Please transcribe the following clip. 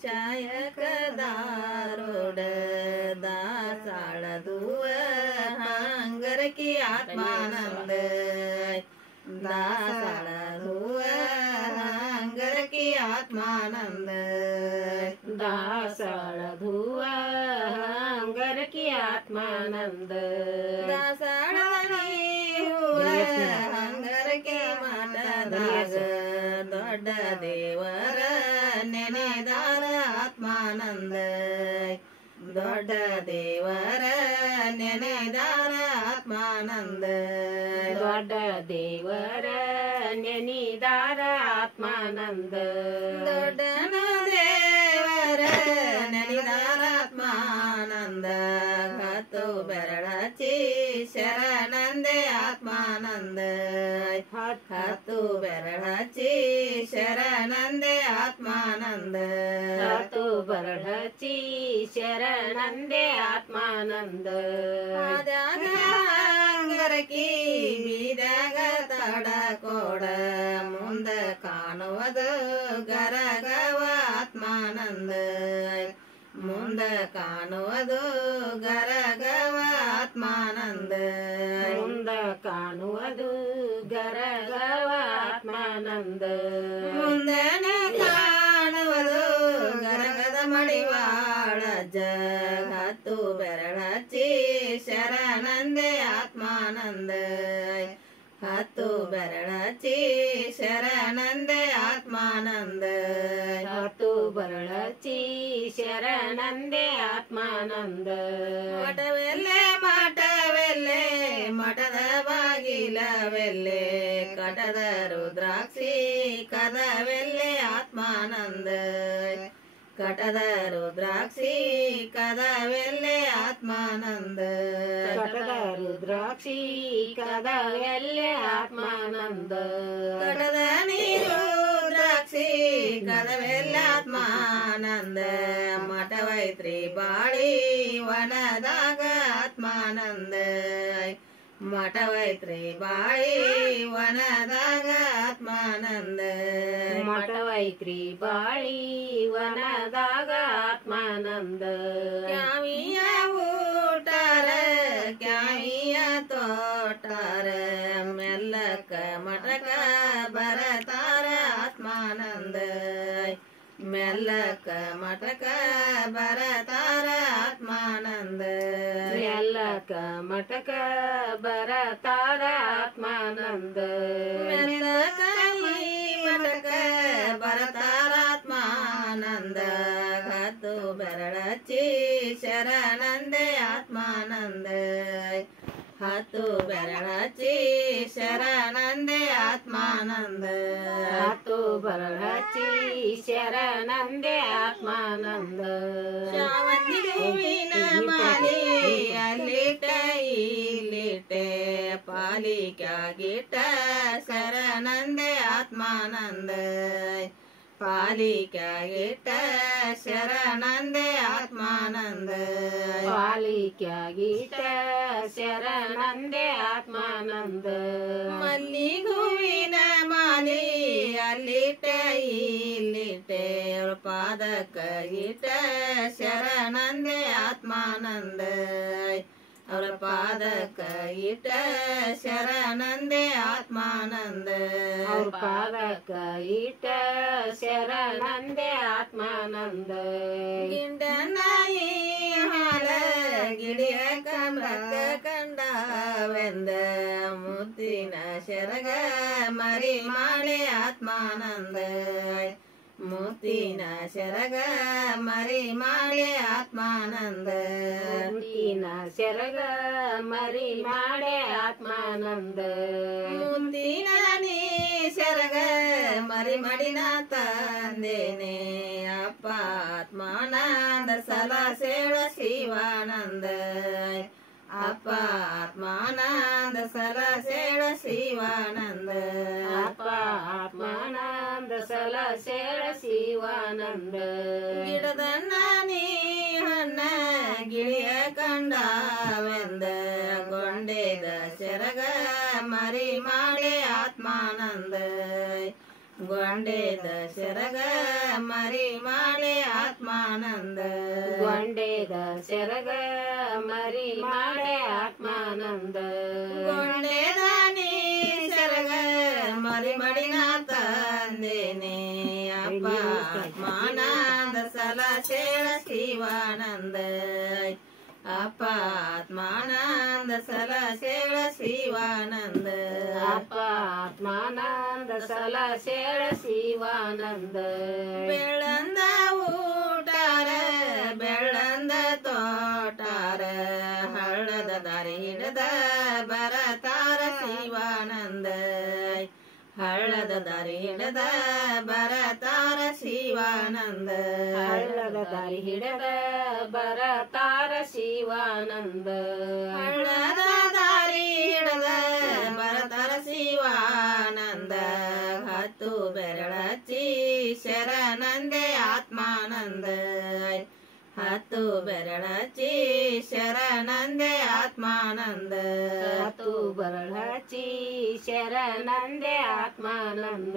चायक दारोड दासाळ धुव हांगर की आत्मानंद दासाळ धुव हांगर की आत्मानंद दासाळ धुव हांगर की आत्मानंद दासाळ हुव हांगर की माटदाग ದೊಡ್ಡ ದೇವರ ನೆನೆದಾರ ಆತ್ಮಾನಂದ ದೊಡ್ಡ ದೇವರ ನೆನೆದಾರ ಆತ್ಮಾನಂದ ದೊಡ್ಡ ದೇವರ ನೆನೆದಾರ ಆತ್ಮಾನಂದ ದೊಡ್ಡನ ದೇವರ ನೆನೆದಾರ ಆತ್ಮಾನಂದ ಹತ್ತು ಬೆರಳಚಿ ಶರಣಂದೆ ಆತ್ಮಾನಂದ ಹತ್ತು ಬೆರಳಚಿ ಶರಣಂದೆ ಆತ್ಮಾನಂದ ಹತ್ತು ಬೆರಳಚಿ ಶರಣಂದೆ ಆತ್ಮಾನಂದ ಆದ್ಯಾಗ ಅಂಗರಕಿ ಬೀದಾಗ ತಡಕೋಡ ಮುಂದ ಕಾಣುವುದು ಗರಗವ ಆತ್ಮಾನಂದ ಮುಂದ ಕಾಣುವುದು ಗರಗವ ಆತ್ಮಾನಂದ ಮುಂದ ಕಾಣುವುದು ಗರಗವ ಆತ್ಮಾನಂದ ಮುಂದನ ಕಾಣುವುದು ಗರಗದ ಮಡಿವಾಳ ಹತ್ತು ಬೆರಳಚ್ಚಿ ಶರಣಂದೆ ಆತ್ಮಾನಂದ ಹತ್ತು ಬೆರಳಚ್ಚಿ ಶರಣಂದೆ ಆತ್ಮಾನಂದ ಹತ್ತು ಬೆರಳಚ್ಚಿ ಶರಣಂದೆ ಆತ್ಮಾನಂದ ಮಠವೆಲ್ಲೆ ಮಠವೆಲ್ಲೆ ಮಠದ ಬಾಗಿಲವೆಲ್ಲೆ ಕಟದ ರುದ್ರಾಕ್ಷಿ ಕದವೆಲ್ಲೆ ಆತ್ಮಾನಂದ ಕಟದ ರುದ್ರಾಕ್ಷಿ ಕದವೆಲ್ಲೆ ಆತ್ಮಾನಂದ ಕಟದ ರುದ್ರಾಕ್ಷಿ ಕದವೆಲ್ಲೆ ಆತ್ಮಾನಂದ ಕಟದ ನೀರುದ್ರಾಕ್ಷಿ ಕದವೆಲ್ಲೆ ಆತ್ಮಾನಂದ ಮಠವೈತ್ರಿ ಬಾಳಿ ವನದಾಗ ಆತ್ಮಾನಂದ ಮಠವೈತ್ರಿ ಬಾಳಿ ವನದಾಗ ಆತ್ಮಾನಂದ ಮಠವೈತ್ರಿ ಬಾಳಿ ವನದಾಗ ಆತ್ಮಾನಂದ ಕ್ಯಾವಿಯ ಊಟಾರ ಕ್ಯಾವಿಯ ತೋಟಾರ ಮೆಲ್ಲಕ ಮಠಕ ಬರತಾರ ಆತ್ಮಾನಂದ ಮೆಲ್ಲಕ ಮಠಕ ಬರತಾರ ಆತ್ಮಾನಂದ ಮೆಲ್ಲಕ ಮಠಕ ಬರತಾರ ಆತ್ಮಾನಂದ ಮೆಲ್ಲಕ ಮಠಕ ಬರತಾರ ಆತ್ಮಾನಂದ ಹತ್ತು ಬೆರಳಚ್ಚಿ ಶರಣಂದೆ ಆತ್ಮಾನಂದ ಹತ್ತು ಬೆರಳಚ್ಚಿ ಶರಣಂದೆ ಆತ್ಮಾನಂದ ಹತ್ತು ಬೆರಳಚ್ಚಿ ಶರಣಂದೆ ಆತ್ಮಾನಂದ ಶಾವಂತಿ ಹೂವಿನ ಮಾಲಿ ಅಲ್ಲಿಟ ಇಲ್ಲಿಟ್ಟೆ ಪಾಲಿಕ್ಯಾಗಿಟ್ಟ ಶರಣಂದೆ ಆತ್ಮಾನಂದ ಪಾಲಿಕ್ಯಾಗಿಟ್ಟ ಶರಣಂದೆ ಆತ್ಮಾನಂದ ಪಾಲಿಕ್ಯಾಗಿಟ್ಟ ಶರಣಂದೆ ಆತ್ಮಾನಂದ ಮಲ್ಲಿಗೂವಿನ ಮಾಲಿ ಅಲ್ಲಿಟ್ಟ ಇಲ್ಲಿಟ್ಟೆ ಪಾದಕ ಇಟ್ಟ ಶರಣಂದೆ ಆತ್ಮಾನಂದ ಅವರ ಪಾದಕ ಇಟ್ಟ ಶರಣಂದೆ ಆತ್ಮಾನಂದ ಅವ್ರ ಪಾದಕ ಇಟ್ಟ ಶರಣಂದೆ ಆತ್ಮಾನಂದ ಗಿಂಡನಾಯಿ ಹಾಲ ಗಿಡಿಯ ಕಮಲಕ ಕಂಡವೆಂದ ಮುತ್ತಿನ ಶರಗ ಮರಿ ಮಾಳೆ ಆತ್ಮಾನಂದ ಮುತ್ತಿನ ಶರಗ ಮರಿ ಮಾಳೆ ಆತ್ಮಾನಂದ ಮುತ್ತಿನ ಶರಗ ಮರಿ ಮಾಡೆ ಆತ್ಮಾನಂದ ಮುತ್ತಿನ ನೀ ಶರಗ ಮರಿ ಮಡಿನ ತಂದೇನೆ ಅಪ್ಪ ಆತ್ಮಾನಂದ ಸಲ ಸೇಳ ಶಿವಾನಂದ ಅಪ್ಪ ಆತ್ಮಾನಂದ ಸಲ ಸೇಳ ಶಿವಾನಂದ ಅಪ್ಪ ಆತ್ಮಾನಂದ ಸಲ ಸೇಳ ಶಿವಾನಂದ ಗಿಡದನ್ನ ನೀ ಹಣ್ಣ ಗಿಳಿಯ ಕಂಡವೆಂದ ಗೊಂಡೆದ ಶರಗ ಮರಿ ಮಾಡೆ ಆತ್ಮಾನಂದ ಗೊಂಡೆದ ಸೆರಗ ಮರಿ ಮಾಡೆ ಆತ್ಮಾನಂದ ಗೊಂಡೆದ ಸೆರಗ ಮರಿ ಮಾಡೆ ಆತ್ಮಾನಂದ ಗೊಂಡೆದ ನೀ ಸೆರಗ ಮರಿ ಮಡಿನ ತಂದೇನೆ ಅಪ್ಪ ಆತ್ಮಾನಂದ ಸಲ ಸೇಳ ಶಿವಾನಂದ ಅಪ್ಪ ಆತ್ಮಾನಂದ ಸಲ ಸೇಳ ಶಿವಾನಂದ ಅಪ್ಪ ಆತ್ಮಾನಂದ ಸಲ ಸೇಳ ಶಿವಾನಂದ ಬೆಳ್ಳಂದ ಊಟಾರ ಬೆಳ್ಳಂದ ತೋಟಾರ ಹಳ್ಳದ ದಾರಿ ಹಿಡದ ಬರತಾರ ಶಿವಾನಂದ ಹಳ್ಳದ ದಾರಿ ಹಿಡದ ಬರತಾರ ಶಿವಾನಂದ ಹಳ್ಳದ ದಾರಿ ಹಿಡದ ಬರತಾರ ಶಿವಾನಂದ ಹಳ್ಳದ ದಾರಿ ಹಿಡದ ಬರತಾರ ಶಿವಾನಂದ ಹತ್ತು ಬೆರಳಚ್ಚಿ ಶರಣಂದೆ ಆತ್ಮಾನಂದ ಹತ್ತು ಬೆರಳಚ್ಚಿ ಶರಣಂದೆ ಆತ್ಮಾನಂದ ಹತ್ತು ಬರಳಚ್ಚಿ ಶರಣಂದೆ ಆತ್ಮಾನಂದ